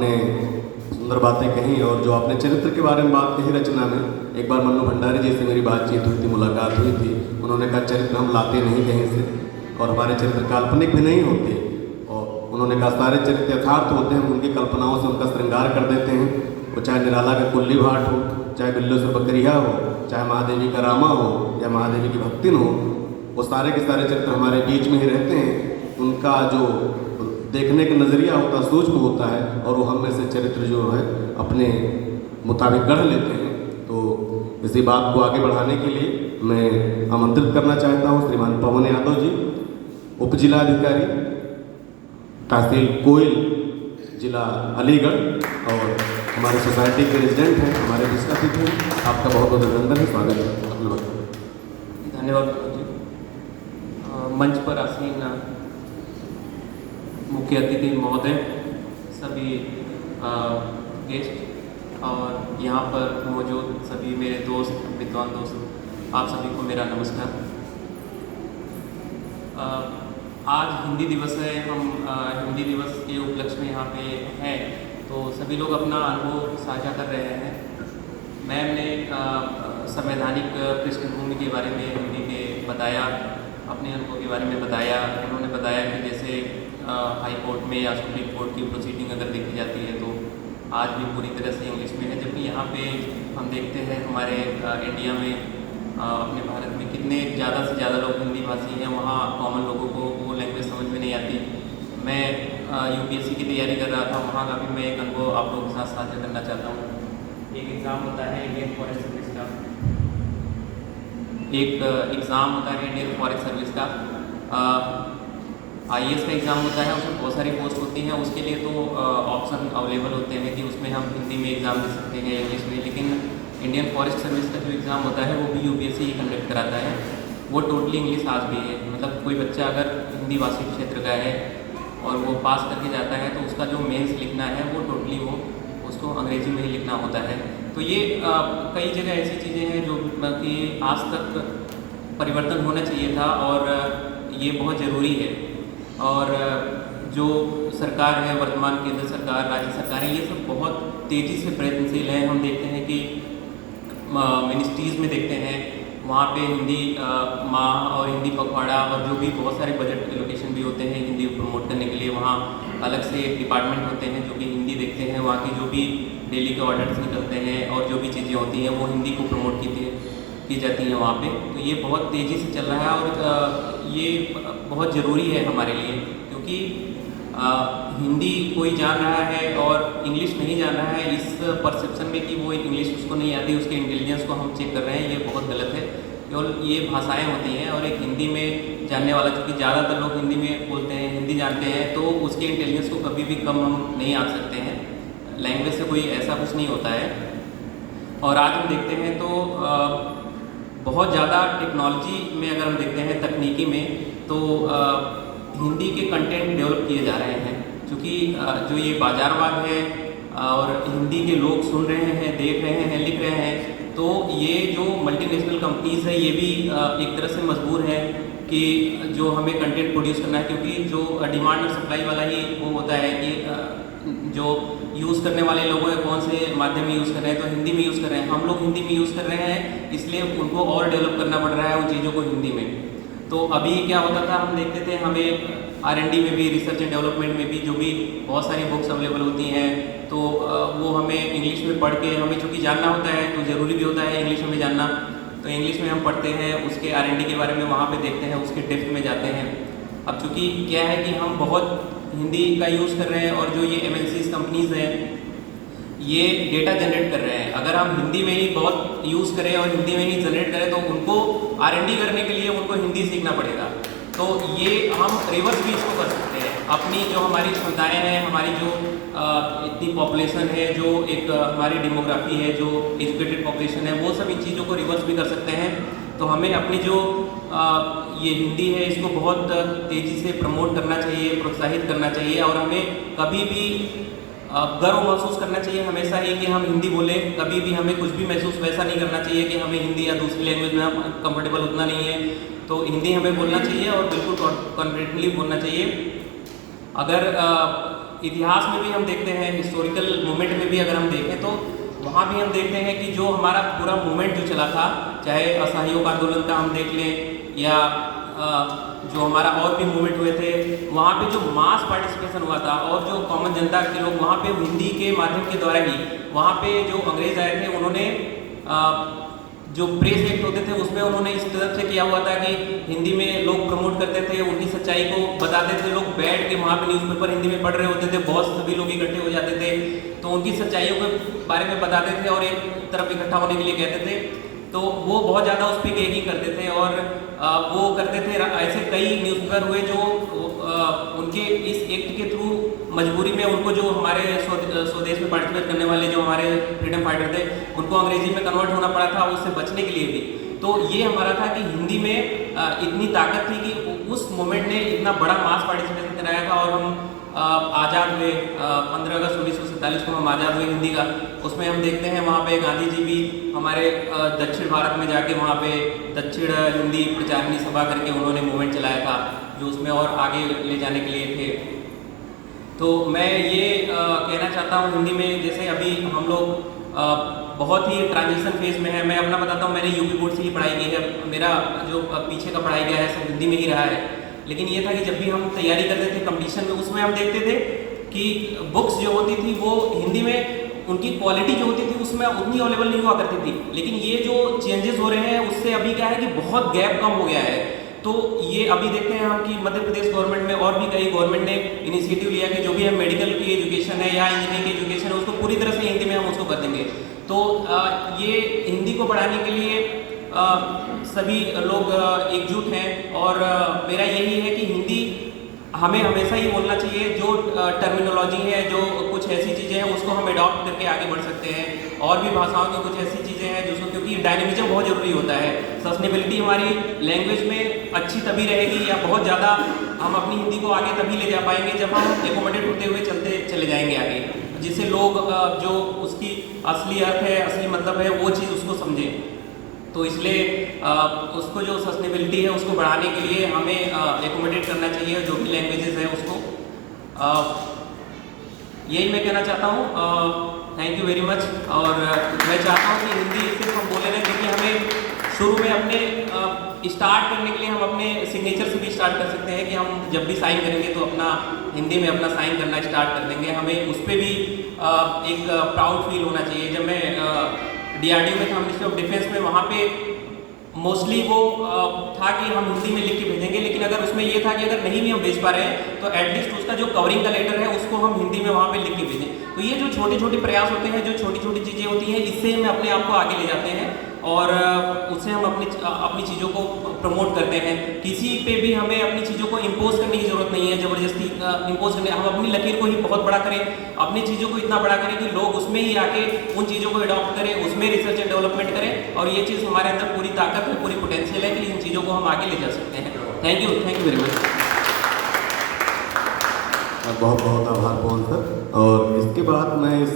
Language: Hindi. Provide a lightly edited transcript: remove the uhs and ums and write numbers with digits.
आपने सुंदर बातें कही और जो आपने चरित्र के बारे में बात कही रचना में, एक बार मन्नू भंडारी जी से मेरी बातचीत हुई थी, मुलाकात हुई थी। उन्होंने कहा चरित्र हम लाते नहीं कहीं से और हमारे चरित्र काल्पनिक भी नहीं होते, और उन्होंने कहा सारे चरित्र यथार्थ होते हैं, हम उनकी कल्पनाओं से उनका श्रृंगार कर देते हैं। वो चाहे निराला का कुल्ली भाट हो, चाहे बिल्लो से बकरिया हो, चाहे महादेवी का रामा हो या महादेवी की भक्तिन हो, वो सारे के सारे चरित्र हमारे बीच में ही रहते हैं। उनका जो देखने का नज़रिया होता है सूक्ष्म होता है और वो हम में से चरित्र जो है अपने मुताबिक गढ़ लेते हैं। तो इसी बात को आगे बढ़ाने के लिए मैं आमंत्रित करना चाहता हूँ श्रीमान पवन यादव जी, उप जिलाधिकारी तहसील कोयल, जिला अलीगढ़, और हमारे सोसाइटी के रेजिडेंट हैं, हमारे विस्थापित हैं। आपका बहुत बहुत अभिनंदन है, स्वागत है। धन्यवाद जी। मंच पर आसीन मुख्य अतिथि महोदय, सभी गेस्ट और यहाँ पर मौजूद सभी मेरे दोस्त, विद्वान दोस्त, आप सभी को मेरा नमस्कार। आज हिंदी दिवस है, हम हिंदी दिवस के उपलक्ष्य में यहाँ पे हैं, तो सभी लोग अपना अनुभव साझा कर रहे हैं। मैम ने संवैधानिक पृष्ठभूमि के बारे में हिंदी के बताया, अपने अनुभव के बारे में बताया। उन्होंने बताया कि जैसे हाई कोर्ट में या सुप्रीम कोर्ट की प्रोसीडिंग अगर देखी जाती है तो आज भी पूरी तरह से इंग्लिश में है, जबकि यहाँ पे हम देखते हैं हमारे इंडिया में, अपने भारत में कितने ज़्यादा से ज़्यादा लोग हिंदी भाषी हैं। वहाँ कॉमन लोगों को वो लैंग्वेज समझ में नहीं आती। मैं यूपीएससी की तैयारी कर रहा था, वहाँ का भी मैं एक अनुभव आप लोगों के साथ साझा करना चाहता हूँ। एक एग्ज़ाम होता है इंडियन फॉरेस्ट सर्विस का, एक एग्ज़ाम होता है इंडियन फॉरेस्ट सर्विस का, IAS का एग्ज़ाम होता है, उसमें बहुत सारी पोस्ट होती हैं। उसके लिए तो ऑप्शन अवेलेबल होते हैं कि उसमें हम हिंदी में एग्ज़ाम दे सकते हैं, इंग्लिश में, लेकिन इंडियन फॉरेस्ट सर्विस का जो एग्ज़ाम होता है वो भी यूपीएससी ही कंडक्ट कराता है। वो टोटली इंग्लिश आज भी है, मतलब कोई बच्चा अगर हिंदी भाषी क्षेत्र का है और वो पास करके जाता है तो उसका जो मेंस लिखना है वो टोटली वो उसको अंग्रेजी में ही लिखना होता है। तो ये कई जगह ऐसी चीज़ें हैं जो कि आज तक परिवर्तन होना चाहिए था और ये बहुत ज़रूरी है। और जो सरकार है, वर्तमान केंद्र सरकार, राज्य सरकार है, ये सब बहुत तेज़ी से प्रयत्नशील हैं। हम देखते हैं कि मिनिस्ट्रीज़ में देखते हैं वहाँ पे हिंदी माह और हिंदी पखवाड़ा और जो भी बहुत सारे बजट एलोकेशन भी होते हैं हिंदी को प्रमोट करने के लिए, वहाँ अलग से एक डिपार्टमेंट होते हैं जो कि हिंदी देखते हैं। वहाँ की जो भी डेली के ऑर्डर्स निकलते हैं और जो भी चीज़ें होती हैं वो हिंदी को प्रमोट की जाती हैं वहाँ पे। तो ये बहुत तेज़ी से चल रहा है और ये बहुत ज़रूरी है हमारे लिए, क्योंकि हिंदी कोई जान रहा है और इंग्लिश नहीं जान रहा है, इस परसेप्शन में कि वो इंग्लिश उसको नहीं आती, उसके इंटेलिजेंस को हम चेक कर रहे हैं, ये बहुत गलत है। केवल ये भाषाएं होती हैं और एक हिंदी में जानने वाला, क्योंकि ज़्यादातर लोग हिंदी में बोलते हैं, हिंदी जानते हैं, तो उसके इंटेलिजेंस को कभी भी कम हम नहीं आंक सकते हैं। लैंग्वेज से कोई ऐसा कुछ नहीं होता है। और आज हम देखते हैं तो बहुत ज़्यादा टेक्नोलॉजी में अगर हम देखते हैं, तकनीकी में, तो हिंदी के कंटेंट डेवलप किए जा रहे हैं, क्योंकि जो ये बाजारवाद है और हिंदी के लोग सुन रहे हैं, देख रहे हैं, लिख रहे हैं, तो ये जो मल्टीनेशनल कंपनीज़ है ये भी एक तरह से मजबूर है कि जो हमें कंटेंट प्रोड्यूस करना है, क्योंकि जो डिमांड और सप्लाई वाला ही वो होता है कि जो यूज़ करने वाले लोग हैं कौन से माध्यम में यूज़ कर रहे हैं, तो हिंदी में यूज़ कर रहे हैं। हम लोग हिंदी में यूज़ कर रहे हैं, इसलिए उनको और डेवलप करना पड़ रहा है उन चीज़ों को हिंदी में। तो अभी क्या होता था, हम देखते थे हमें R&D में भी, रिसर्च एंड डेवलपमेंट में भी जो भी बहुत सारी बुक्स अवेलेबल होती हैं, तो वो हमें इंग्लिश में पढ़ के, हमें चूँकि जानना होता है तो ज़रूरी भी होता है इंग्लिश हमें जानना, तो इंग्लिश में हम पढ़ते हैं, उसके R&D के बारे में वहाँ पे देखते हैं, उसके डेप्थ में जाते हैं। अब चूँकि क्या है कि हम बहुत हिंदी का यूज़ कर रहे हैं और जो ये MNCs कंपनीज़ हैं ये डेटा जनरेट कर रहे हैं, अगर हम हिंदी में ही बहुत यूज़ करें और हिंदी में ही जनरेट करें तो उनको R&D करने के लिए उनको हिंदी सीखना पड़ेगा। तो ये हम रिवर्स भी इसको कर सकते हैं। अपनी जो हमारी क्षमताएँ हैं, हमारी जो इतनी पॉपुलेशन है, जो एक हमारी डेमोग्राफी है, जो एजुकेटेड पॉपुलेशन है, वो सब इन चीज़ों को रिवर्स भी कर सकते हैं। तो हमें अपनी जो ये हिंदी है इसको बहुत तेज़ी से प्रमोट करना चाहिए, प्रोत्साहित करना चाहिए, और हमें कभी भी गर्व महसूस करना चाहिए हमेशा ही कि हम हिंदी बोलें। कभी भी हमें कुछ भी महसूस वैसा नहीं करना चाहिए कि हमें हिंदी या दूसरी लैंग्वेज में हम कंफर्टेबल उतना नहीं है, तो हिंदी हमें बोलना चाहिए और बिल्कुल कॉन्फिडेंटली बोलना चाहिए। अगर इतिहास में भी हम देखते हैं, हिस्टोरिकल मोमेंट में भी अगर हम देखें तो वहाँ भी हम देखते हैं कि जो हमारा पूरा मूवमेंट जो चला था, चाहे असहयोग आंदोलन का हम देख लें या जो हमारा और भी मूवमेंट हुए थे, वहाँ पे जो मास पार्टिसिपेशन हुआ था और जो कॉमन जनता के लोग वहाँ पे हिंदी के माध्यम के द्वारा ही, वहाँ पे जो अंग्रेज आए थे उन्होंने जो प्रेस एक्ट होते थे उसमें उन्होंने इस तरह से किया हुआ था कि हिंदी में लोग प्रमोट करते थे, उनकी सच्चाई को बताते थे, लोग बैठ के वहाँ पे न्यूज़पेपर हिंदी में पढ़ रहे होते थे, बहुत सभी लोग इकट्ठे हो जाते थे, तो उनकी सच्चाइयों के बारे में बताते थे और एक तरफ इकट्ठा होने के लिए कहते थे। तो वो बहुत ज़्यादा उस पर गेगिंग करते थे और वो करते थे। ऐसे कई न्यूज़पेपर हुए जो उनके इस एक्ट के थ्रू मजबूरी में उनको जो हमारे स्वदेश में पार्टिसिपेट करने वाले जो हमारे फ्रीडम फाइटर थे उनको अंग्रेजी में कन्वर्ट होना पड़ा था उससे बचने के लिए भी। तो ये हमारा था कि हिंदी में इतनी ताकत थी कि उस मोमेंट ने इतना बड़ा मास पार्टिसिपेशन कराया था और हम आज़ाद हुए। 15 अगस्त 1947 को हम आज़ाद हुए हिंदी का। उसमें हम देखते हैं वहाँ पे गांधी जी भी हमारे दक्षिण भारत में जाके वहाँ पे दक्षिण हिंदी प्रचारिणी सभा करके उन्होंने मूवमेंट चलाया था जो उसमें और आगे ले जाने के लिए थे। तो मैं ये कहना चाहता हूँ हिंदी में, जैसे अभी हम लोग बहुत ही ट्रांजिशन फेज में है। मैं अपना बताता हूँ, मैंने यूपी बोर्ड से ही पढ़ाई की है, मेरा जो पीछे का पढ़ाई गया है सब हिंदी में ही रहा है। लेकिन ये था कि जब भी हम तैयारी करते थे कंपटीशन में, उसमें हम देखते थे कि बुक्स जो होती थी वो हिंदी में उनकी क्वालिटी जो होती थी उसमें उतनी अवेलेबल नहीं हुआ करती थी। लेकिन ये जो चेंजेस हो रहे हैं उससे अभी क्या है कि बहुत गैप कम हो गया है। तो ये अभी देखते हैं हम कि मध्य प्रदेश गवर्नमेंट में और भी कई गवर्नमेंट ने इनिशिएटिव लिया कि जो भी हम मेडिकल की एजुकेशन है या इंजीनियरिंग की एजुकेशन है उसको पूरी तरह से हिंदी में हम उसको कर देंगे। तो ये हिंदी को बढ़ाने के लिए सभी लोग एकजुट हैं और मेरा यही है कि हिंदी हमें हमेशा ही बोलना चाहिए। जो टर्मिनोलॉजी है, जो कुछ ऐसी चीज़ें हैं उसको हम अडॉप्ट करके आगे बढ़ सकते हैं। और भी भाषाओं की कुछ ऐसी चीज़ें हैं जिसको, क्योंकि डायनेमिज्म बहुत ज़रूरी होता है। सस्टेनेबिलिटी हमारी लैंग्वेज में अच्छी तभी रहेगी या बहुत ज़्यादा हम अपनी हिंदी को आगे तभी ले जा पाएंगे जब हम एकोमोडेट होते हुए चलते चले जाएंगे आगे, जिससे लोग जो उसकी असली अर्थ है, असली मतलब है, वो चीज़ उसको समझें। तो इसलिए उसको जो सस्टेनेबिलिटी है उसको बढ़ाने के लिए हमें एकोमोडेट करना चाहिए जो भी लैंग्वेजेस है उसको। यही मैं कहना चाहता हूँ। Thank you very much. और मैं चाहता हूँ कि हिंदी सिर्फ हम बोले ना, क्योंकि हमें शुरू में अपने स्टार्ट करने के लिए हम अपने सिग्नेचर से भी स्टार्ट कर सकते हैं कि हम जब भी साइन करेंगे तो अपना हिंदी में अपना साइन करना स्टार्ट कर देंगे। हमें उस पर भी एक प्राउड फील होना चाहिए। जब मैं DRDO में था, मिनिस्ट्री ऑफ डिफेंस में, वहाँ पे मोस्टली वो था कि हम हिंदी में लिख के भेजेंगे, लेकिन अगर उसमें ये था कि अगर नहीं भी हम भेज पा रहे हैं तो एटलीस्ट उसका जो कवरिंग का लेटर है उसको हम हिंदी में वहाँ पे लिख के भेजें। तो ये जो छोटे छोटे प्रयास होते हैं, जो छोटी छोटी चीज़ें होती हैं, इससे हम अपने आप को आगे ले जाते हैं और उससे हम अपनी चीज़ों को प्रमोट करते हैं। किसी पे भी हमें अपनी चीज़ों को इम्पोज करने की ज़रूरत नहीं है, ज़बरदस्ती इम्पोज करने। हम अपनी लकीर को ही बहुत बड़ा करें, अपनी चीज़ों को इतना बड़ा करें कि लोग उसमें ही आके उन चीज़ों को अडॉप्ट करें, उसमें रिसर्च एंड डेवलपमेंट करें। और ये चीज़ हमारे अंदर पूरी ताकत है, पूरी पोटेंशियल है कि इन चीज़ों को हम आगे ले जा सकते हैं। Thank you very much. बहुत बहुत आभार पवन सर। और इसके बाद मैं इस